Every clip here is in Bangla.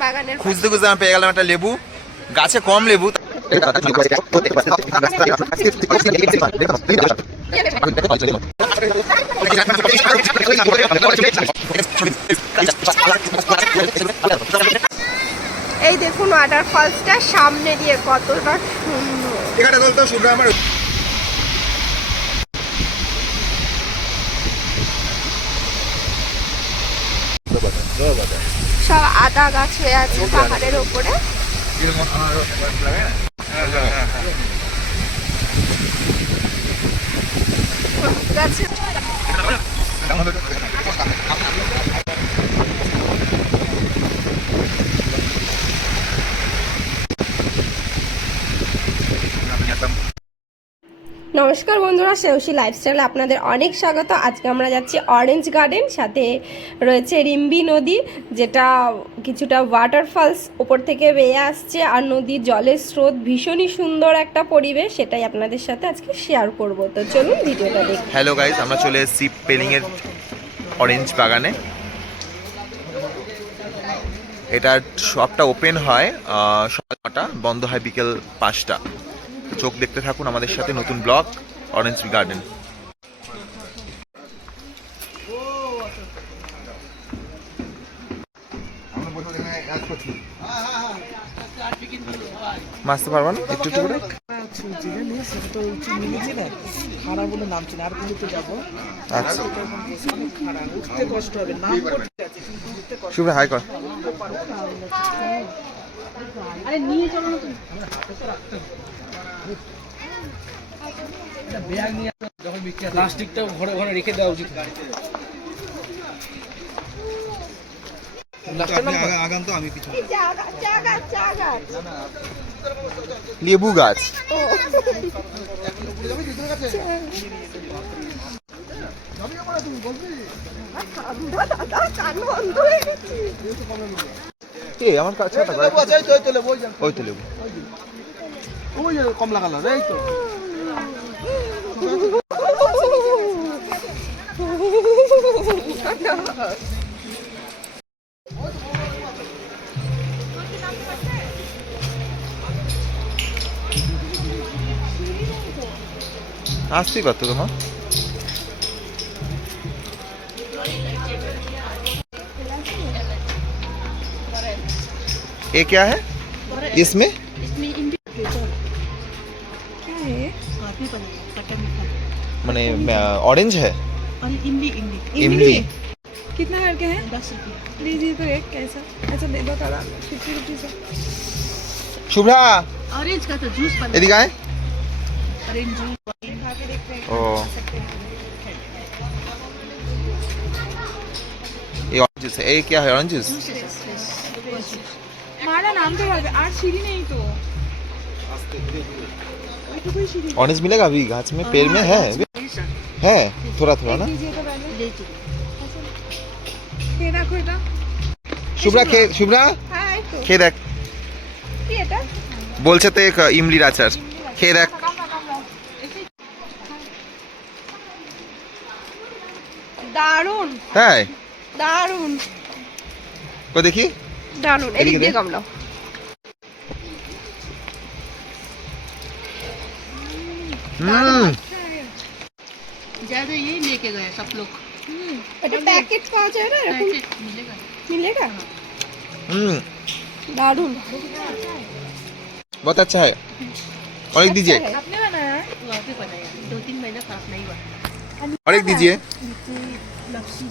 বাগানের খুঁজতে খুঁজতে আমি পেয়ে গেলাম একটা লেবু, গাছে কম লেবু। এই দেখুন ওয়াটারফলসটা সামনে দিয়ে কতটা সুন্দর। এখানে বলতো শুভ্রা আমার সব আদা গাছ হয়ে আছে পাহাড়ের ওপরে। গাছে নমস্কার বন্ধুরা, সেউসি লাইফস্টাইলে আপনাদের অনেক স্বাগত। আজকে আমরা যাচ্ছি অরেঞ্জ গার্ডেন, সাথে রয়েছে রিম্বি নদী, যেটা কিছুটা ওয়াটারফলস ওপর থেকে বেয়ে আসছে, আর নদীর জলের স্রোত ভীষণই সুন্দর একটা পরিবেশ, সেটাই আপনাদের সাথে আজকে শেয়ার করব। তো চলুন ভিডিওটা দেখি। হ্যালো গাইস, আমরা চলে এসেছি পেলিংয়ের অরেঞ্জ বাগানে। এটা শপটা ওপেন হয় সকাল 9টা, বন্ধ হয় বিকেল 5টা। চোখ দেখতে থাকুন আমাদের সাথে। নতুন ব্লগ অরেঞ্জ গার্ডেন। মাসতে পারবো না একটু একটু করে। আচ্ছা শুভ হাই কর। প্লাস্টিকটা ঘরে ঘরে রেখে দেওয়া উচিত। লেবু গাছ। আমার কাছে ওই তো লেবু, ওই কমলা কালার, এই তো আসতেই পারতো তোমার। ये क्या है इसमें? माने ऑरेंज है, इमली। कितना करके है? 10 रुपये लीजिए। तो एक कैसा ऐसा दे दो थोड़ा 50 रुपीज़। शुभ्रा ऑरेंज का तो जूस बना। एदिके आए। ऑरेंज जूस ओ ये ऑरेंज जूस है। ये क्या है ऑरेंज जूस? हमारा नाम तो आज सीढ़ी नहीं तो ऑरेंज मिलेगा अभी घास में, पेड़ में है थोड़ा थोड़ा ना। শুভ্রা খে, শুভ্রা খেয়ে দেখ। বলছে তো এক ইমলির আচার, খেয়ে দেখ। দারুন, হ্যাঁ দারুন, কো দেখি দারুন। এদিক দিয়ে কামড়াও। ज्यादा यही लेके गए सब लोग। এটা প্যাকেট পাওয়া যায় না এরকম? पैकेट मिलेगा। মিলেগা। দারুন, बहुत अच्छा है। और एक दीजिए, आपने बनाया? वो अभी बनाया, 2-3 महीना खराब नहीं हुआ। और एक दीजिए। लपसी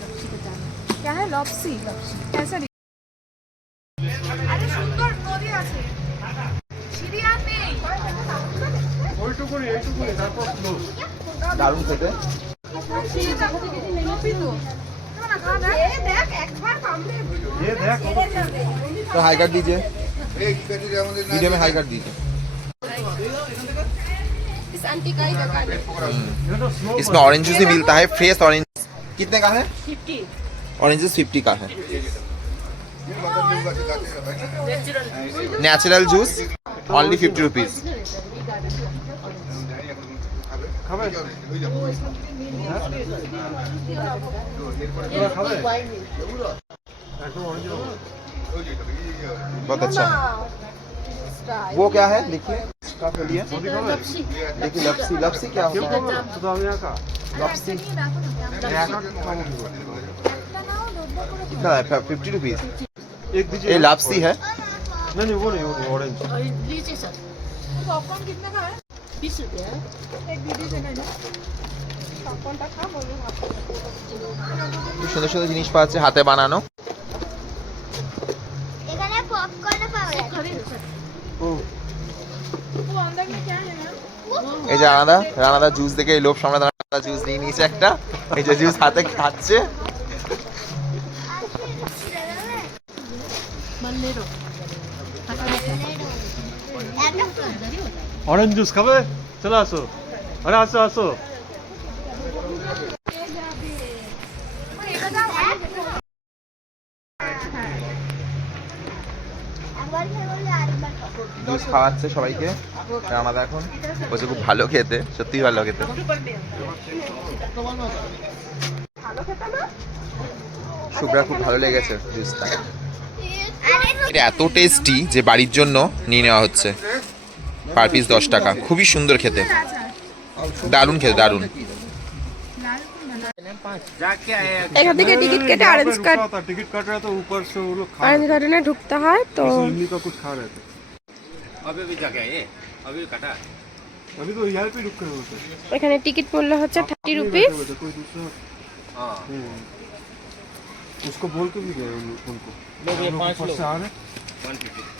लपसी का दाना। क्या है? लपसी। कैसा? আরে সুন্দর নদী আছে, সিঁড়ি আর নেই। দারুণ খেতে। तो हाई कार्ड दीजिए, वीडियो में हाई कार्ड दीजिए। इस आंटी का ही दुकान है। इसमें ऑरेंज जूस भी मिलता है, फ्रेश ऑरेंज। कितने का है? 50 ऑरेंज जूस 50 का है। Natural juice only 50 rupees. बहुत अच्छा वो क्या है देखिए इसका खोलिए देखिए लपसी लपसी क्या होता है लपसी कितना है 50 रुपीज ये लापसी है नहीं वो नहीं ऑरेंज और लीजिए सर पॉपकॉर्न कितने का है 20 रुपये है एक दीदी देना है पॉपकॉर्नটা খাবো খুব সুন্দর সুন্দর জিনিস পাওয়া যাচ্ছে হাতে বানানো এখানে পপকর্ন পাওয়া যায় ओ वो अंदर में क्या है ना এই যে রানাদা জুস দেখে এই লোভ সামনে রানাদা জুস নিয়ে নিয়েছে একটা এই যে জুস হাতে খাচ্ছে मल्लेरो ऑरेंज जूस खाবে চলে আসো আরে আসো আসো জুস খাওয়াচ্ছে সবাইকে রানাদা এখন বলছে খুব ভালো খেতে সত্যি ভালো খেতে শুভ্রা খুব ভালো লেগেছে জুসটা এটা এত টেস্টি যে বাড়ির জন্য নিয়ে নেওয়া হচ্ছে পার পিস 10 টাকা খুবই সুন্দর খেতে দারুণ খেতে দারুণ এখান থেকে টিকিট কেটে অরেঞ্জ टिकट कट रहा था ऊपर से वो लोग खा অরেঞ্জ গার্ডেনে ঢুকতে হয় তো इमली का कुछ खा रहे थे अभी भी जगह है अभी कटा अभी तो यहाँ पे रुक कर होते এখানে টিকিট মূল্য হচ্ছে 30 রুপিস कोई दूसरा हाँ उसको बोल के भी गए उनको लोग ये 5 लोग से आ रहे 150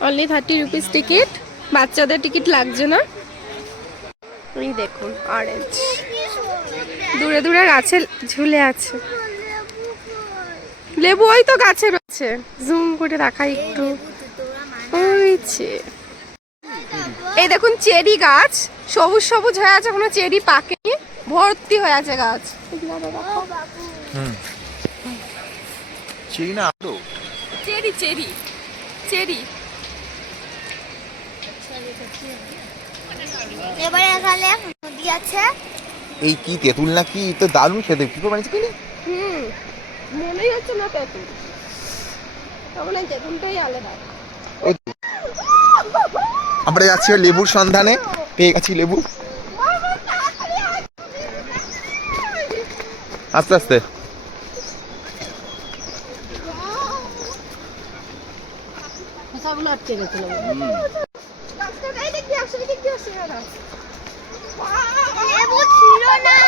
অনলি 30 রুপিস টিকিট বাচ্চাদের টিকিট লাগছে না এই দেখুন অরেঞ্জ দূরে দূরে গাছে ঝুলে আছে লেবু ওই তো গাছে রয়েছে জুম করে দেখাই একটু ওইছে এই দেখুন চেরি গাছ সবুজ সবুজ হয়ে আছে এখনো চেরি পাকেনি ভর্তি হয়ে আছে গাছ চিনি না আলু চেরি চেরি চেরি এবারে এখানে নদী আছে এই কি তেঁতুল না কি তো দারুণ খেতে কি করে বানিয়েছে কিনি মনেই হচ্ছে না তেঁতুল তাহলে তেঁতুলটাই আলাদা আমরা যাচ্ছি লেবুর সন্ধানে পেয়ে গেছি লেবু আস্তে আস্তে সবগুলো আটকে গেছিল লেবু ছিল না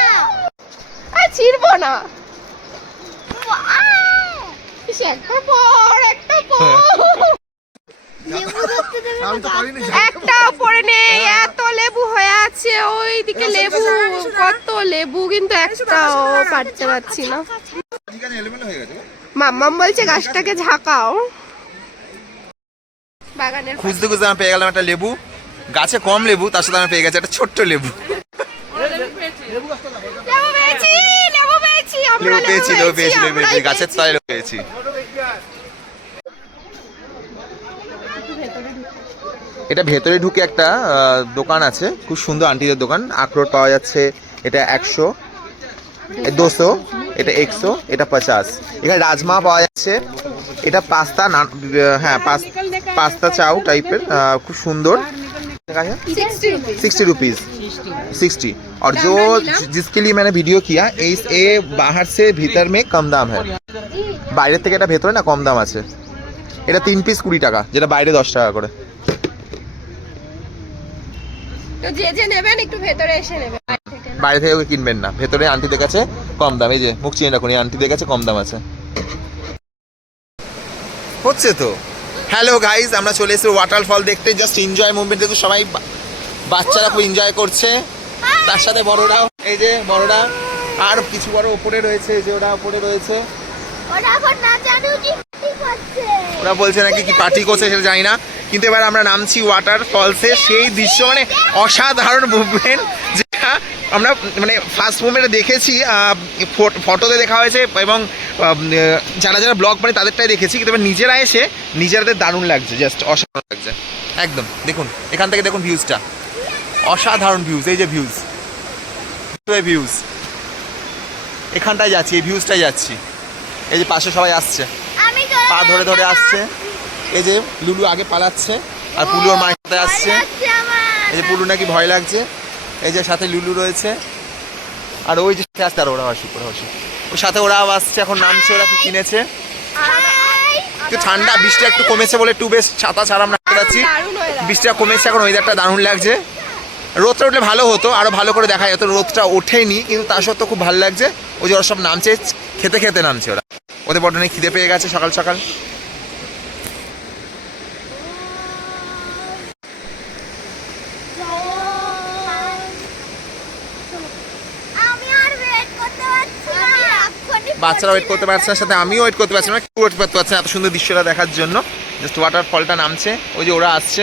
ছিড়বো না ইস, একটা পর একটা পর লেবু ধরতে দেবে না একটা পরে নেই এত লেবু হয়ে আছে ওইদিকে লেবু কত লেবু কিন্তু একটাও পারতে পারছি না মাম্মাম বলছে গাছটাকে ঝাঁকাও বাগানের খুঁজতে খুঁজতে আমি পেয়ে গেলাম একটা লেবু গাছে কম লেবু তার সাথে আমি পেয়ে গেছি একটা ছোট্ট লেবু লেবু পেয়েছি লেবু পেয়েছি আমরা লেবু পেয়েছি লেবু পেয়েছি লেবু পেয়েছি আমরাই গাছের তলায় লেবু পেয়েছি এটা ভেতরে ঢুকে একটা দোকান আছে খুব সুন্দর আন্টিদের দোকান আখরোট পাওয়া যাচ্ছে এটা 100 200 এটা 100 এটা 50 এখানে রাজমা পাওয়া যাচ্ছে এটা পাস্তা হ্যাঁ পাস্তা চাউ টাইপের খুব সুন্দর 60 रुपीज 60 और जो जिसके लिए मैंने वीडियो किया ये बाहर से भीतर में कम दाम है বাইরে থেকে এটা ভেতরে না কম দাম আছে এটা 3 পিস 20 টাকা যেটা বাইরে 10 টাকা করে তো যে যে নেবেন একটু ভেতরে এসে নেবেন বাইরে থেকে কিনবেন না ভেতরে আন্টিদের কাছে কম দাম এই যে মুখ চিনে রাখুন এই আন্টিদের কাছে কম দাম আছে হচ্ছে তো হ্যালো গাইস আমরা চলে এসেছি ওয়াটারফল দেখতে জাস্ট এনজয় মুভমেন্ট দেখতে সবাই বাচ্চারা খুব এনজয় করছে তার সাথে বড়রাও এই যে বড়রা আর কিছু বড় উপরে রয়েছে এই যে ওরা উপরে রয়েছে ওরা এখন না জানো কি করছে ওরা বলছে নাকি কি পার্টি করছে সেটা জানি না কিন্তু এবার আমরা নামছি ওয়াটারফলসে সেই দৃশ্য মানে অসাধারণ মুভমেন্ট যেটা আমরা মানে ফার্স্ট মুভমেন্টে দেখেছি ফটোতে দেখা হয়েছে এবং যারা যারা ব্লগ মানে তাদেরটাই দেখেছি কিন্তু এবার নিজেরা এসে নিজেরাদের দারুণ লাগছে জাস্ট অসাধারণ লাগছে একদম দেখুন এখান থেকে দেখুন ভিউজটা অসাধারণ ভিউজ এই যে ভিউজ এখানটায় যাচ্ছি, এই ভিউজটাই যাচ্ছি। এই যে পাশে সবাই আসছে, আমি পা ধরে ধরে আসছে। এই যে লুলু আগে পালাচ্ছে, আর পুলু ওর মায়ের সাথে আসছে। এই যে পুলু নাকি ভয় লাগছে। এই যে সাথে লুলু রয়েছে, আর ওই যে আসতে, আর ওরাও আসুক, ওরাও আসুক, ওর সাথে ওরাও আসছে। এখন নামছে, ওরা কি কিনেছে। একটু ঠান্ডা, বৃষ্টিটা একটু কমেছে বলে একটু বেশ ছাতা ছাড়া আমরা রাখতে পারছি। বৃষ্টিটা কমেছে, এখন ওয়েদারটা দারুণ লাগছে। রোদটা উঠলে ভালো হতো, আরো ভালো করে দেখা যেত। রোদটা ওঠেনি, কিন্তু তা সত্ত্বেও খুব ভালো লাগছে। ওই যে ওরা সব নামছে, খেতে খেতে নামছে ওরা। ওদের বড় নেই, খিদে পেয়ে গেছে সকাল সকাল। আমি আর ওয়েট করতে পারছি না। বাচ্চারা ওয়েট করতে পারছে না, সাথে আমিও ওয়েট করতে পারছি না, কেউ ওয়েট করতে পারছে না এত সুন্দর দৃশ্যটা দেখার জন্য। জাস্ট ওয়াটারফলটা নামছে, ওই যে ওরা আসছে,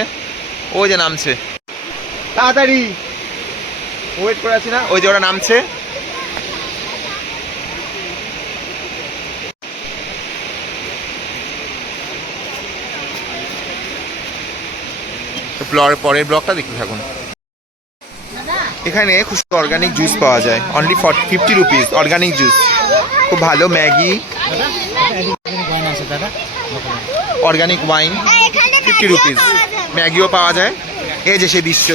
ওই যে নামছে, তাড়াতাড়ি ওয়েট করে আছি না, ওই যে ওরা নামছে। পরের ব্লগটা দেখতে থাকুন। এখানে খুব অর্গানিক জুস পাওয়া যায়, অনলি 50 রুপিস অর্গানিক জুস। খুব ভালো ম্যাগি, অর্গানিক ওয়াইন 50 রুপিস, ম্যাগিও পাওয়া যায়। এই যে সেই দৃশ্য,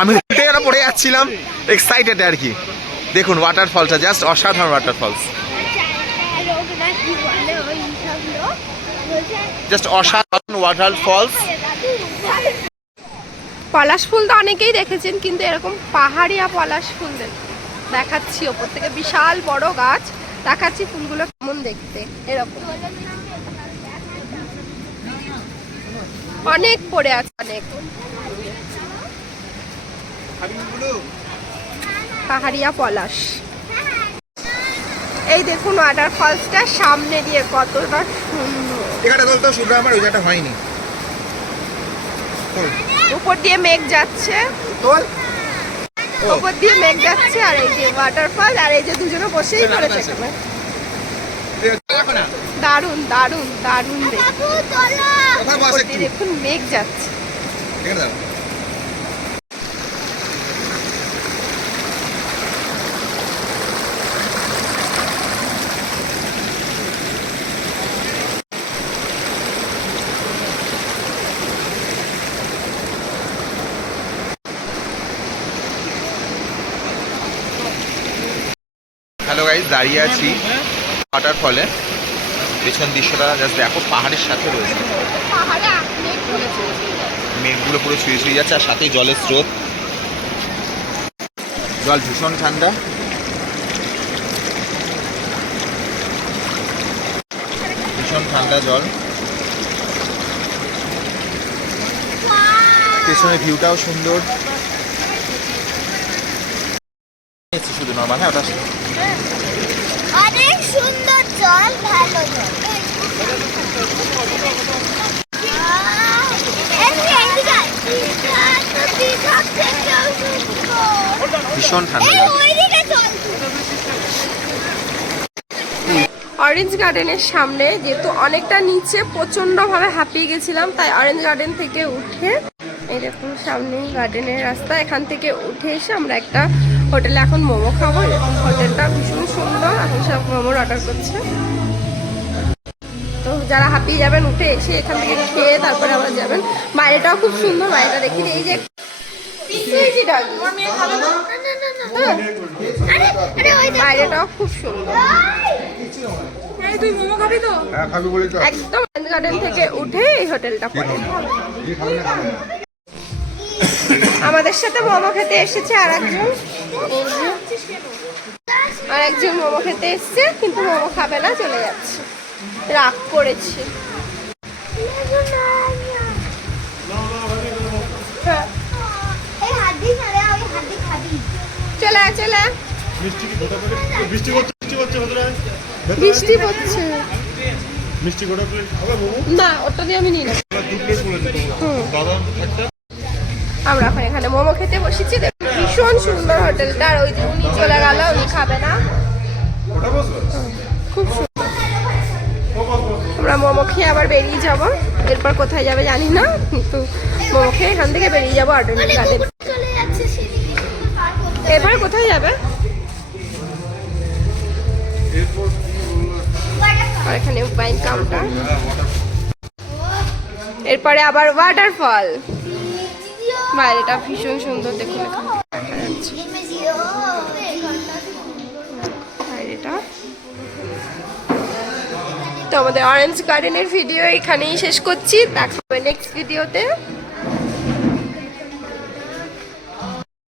আমি উল্টে যেন পড়ে যাচ্ছিলাম, এক্সাইটেড আর কি। দেখুন ওয়াটারফলটা, জাস্ট অসাধারণ ওয়াটারফলস, জাস্ট অসাধারণ ওয়াটারফলস। পলাশ ফুল তো অনেকেই দেখেছেন, কিন্তু এরকম পাহাড়িয়া পলাশ ফুল দেখাচ্ছি। ওপর থেকে বিশাল বড় গাছ দেখাচ্ছি, ফুলগুলো কেমন দেখতে। এরকম অনেক পড়ে আছে, অনেক পাহাড়িয়া পলাশ। এই দেখুন ওয়াটারফলসটা সামনে দিয়ে কতটা সুন্দর। এখানে বলতো শুভ্রা আমার ওই জায়গাটা হয়নি। উপর দিয়ে মেঘ যাচ্ছে, তোল উপর দিয়ে মেঘ যাচ্ছে, আর এই যে ওয়াটারফল, আর এই যে দুজনে বসেই পড়েছে এখানে। দারুণ দারুণ দারুণ দেখতে। উপর দিয়ে দেখুন মেঘ যাচ্ছে। হ্যালো গাইস, দাঁড়িয়ে আছি ওয়াটারফলে। পেছন দৃশ্যটা জাস্ট দেখো, পাহাড়ের সাথে রয়েছে, মেঘগুলো পুরো ছুঁয়ে ছুঁয়ে যাচ্ছে, আর সাথে জলের স্রোত। জল ভীষণ ঠান্ডা, ভীষণ ঠান্ডা জল। পেছনের ভিউটাও সুন্দর, শুধু নর্মাল। হ্যাঁ, ওটা অনেক সুন্দর জল, ভালো জল। ভীষণ ঠান্ডা জল। অরেঞ্জ গার্ডেনের সামনে, যেহেতু অনেকটা নিচে, প্রচণ্ডভাবে হাঁপিয়ে গেছিলাম, তাই অরেঞ্জ গার্ডেন থেকে উঠে, এই দেখুন সামনে গার্ডেনের রাস্তা, এখান থেকে উঠে এসে আমরা একটা হোটেলে এখন মোমো খাবো। এরকম হোটেলটা ভীষণ সুন্দর, এখন সব মোমোর অর্ডার করছে। তো যারা হাঁপিয়ে যাবেন উঠে এসে এখান থেকে খেয়ে তারপরে আবার যাবেন। বাইরেটাও খুব সুন্দর, বাইরেটা দেখি। এই যে বাইরেটাও খুব সুন্দর। তুই মোমো খাবি তো? একদম গার্ডেন থেকে উঠে এই হোটেলটা পড়ে। আমাদের সাথে মোমো খেতে এসেছে আর একজন মোমো খেতে এসছে, কিন্তু মোমো খাবে না, চলে যাচ্ছে, রাগ করেছে। চলে চলে, বৃষ্টি পড়ছে না, ওটা দিয়ে আমি নিই না। আমরা এখন এখানে মোমো খেতে বসেছি। ভীষণ সুন্দর হোটেলটা, আর ওই যে উনি চলে গেল, উনি খাবে না। খুব সুন্দর। আমরা মোমো খেয়ে আবার বেরিয়ে যাব। এরপর কোথায় যাবে জানি না, কিন্তু মোমো খেয়ে এখান থেকে বেরিয়ে যাবো অরেঞ্জ গার্ডেন। এরপরে কোথায় যাবে? আর এখানে ওয়াইন কাউন্টার, এরপরে আবার ওয়াটারফল। বাইরেটা ভীষণ সুন্দর, দেখুন এখানে দেখা যাচ্ছে বাইরেটা। তো আমাদের অরেঞ্জ গার্ডেনের ভিডিও এখানেই শেষ করছি, দেখা হবে নেক্সট ভিডিওতে।